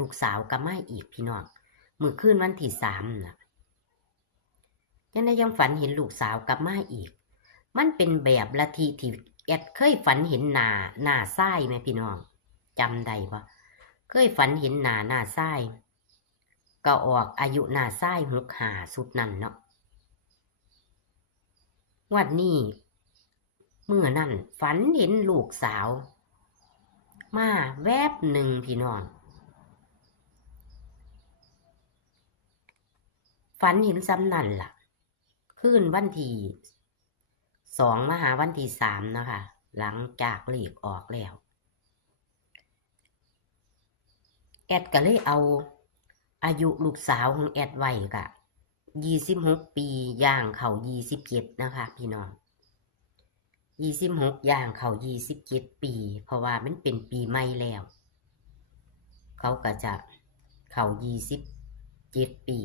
ลูกสาวกลับมาอีกพี่น้องมื้อคืนวันที่3น่ะยังได้ยังฝันเห็นลูกสาวกลับมาอีกมันเป็นแบบลัทธิที่แอดเคยฝันเห็นหน้าทรายไหมพี่น้องจำได้บ่เคยฝันเห็นหน้าทรายก็ออกอายุหน้าทราย65สุดนั้นเนาะวันนี้เมื่อนั้นฝันเห็นลูกสาวมาแวบหนึ่งพี่น้องฝันเห็นซ้ำนั่นล่ะคืนวันที่2มาหาวันที่3นะคะหลังจากเลขออกแล้วแอดก็เลยเอาอายุลูกสาวของแอดไว้กะ26 ปีย่างเข้า27นะคะพี่น้อง26ย่างเข้า27 ปีเพราะว่ามันเป็นปีใหม่แล้วเขาก็จะเข้า27 ปี